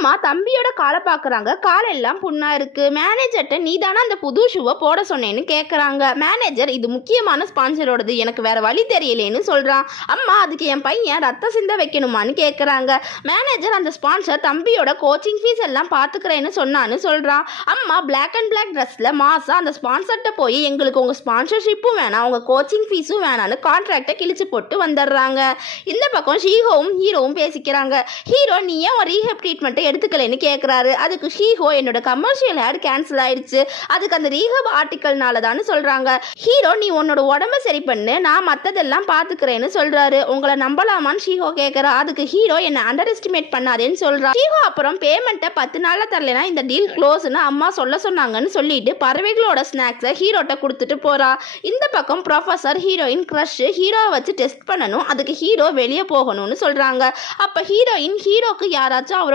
அம்மா தம்பியோட காலை பார்க்குறாங்க. காலெல்லாம் புண்ணா இருக்கு. மேனேஜர்கிட்ட நீ தானே அந்த புது ஷூவை போட சொன்னேன்னு கேட்குறாங்க. மேனேஜர் இது முக்கியமான ஸ்பான்சரோடது, எனக்கு வேற வழி தெரியலேன்னு சொல்கிறான். அம்மா அதுக்கு என் பையன் ரத்த சிந்த வைக்கணுமான்னு கேட்குறாங்க. மேனேஜர் அந்த ஸ்பான்சர் தம்பியோட கோச்சிங் ஃபீஸ் எல்லாம் பார்த்துக்கிறேன்னு சொன்னான்னு சொல்கிறான். அம்மா பிளாக் அண்ட் பிளாக் ட்ரெஸ்ஸில் மாசா அந்த ஸ்பான்சர்கிட்ட போய் எங்களுக்கு உங்கள் ஸ்பான்சர்ஷிப்பும் வேணாம், உங்கள் கோச்சிங் ஃபீஸும் வேணான்னு கான்ட்ராக்டை கிழிச்சு போட்டு வந்துடுறாங்க. இந்த பக்கம் ஷீஹோவும் ஹீரோவும் பேசிக்கிறாங்க. ஹீரோ நீ ஏன் ஒரு ரீஹப் ட்ரீட்மெண்ட்டை எடுத்துக்கலைன்னு கேட்குறாரு. அதுக்கு ஷீஹோ என்னோட கமர்ஷியல் ஆட் கேன்சல் ஆயிடுச்சு, அதுக்கு அந்த ரீஹப் ஆர்டிக்கல்னால தான் சொல்கிறாங்க. ஹீரோ நீ உன்னோட உடம்ப சரி பண்ணு, நான் மற்றதெல்லாம் பார்த்துக்கிறேன்னு சொல்கிறாரு. உங்களை நம்பலாமான்னு ஷீஹோ கேட்குறா. அதுக்கு ஹீரோ என்னை அண்டர் எஸ்டிமேட் பண்ணாதேன்னு சொல்கிறா. ஷீஹோ அப்புறம் பேமெண்ட்டை 10 நாளில் தரலைன்னா இந்த டீல் க்ளோஸ்னு அம்மா சொன்னாங்கன்னு சொல்லிட்டு பறவைகளோட ஸ்நாக்ஸை ஹீரோட்ட கொடுத்துட்டு போகிறா. இந்த பக்கம் ப்ரொஃபஸர் ஹீரோயின் க்ரஷ் ஹீரோவை வச்சு டெஸ்ட் பண்ணணும், அதுக்கு ஹீரோ வெளியே போகணும்னு சொல்கிறாங்க. அப்போ ஹீரோயின் ஹீரோக்கு யாராச்சும் அவரோட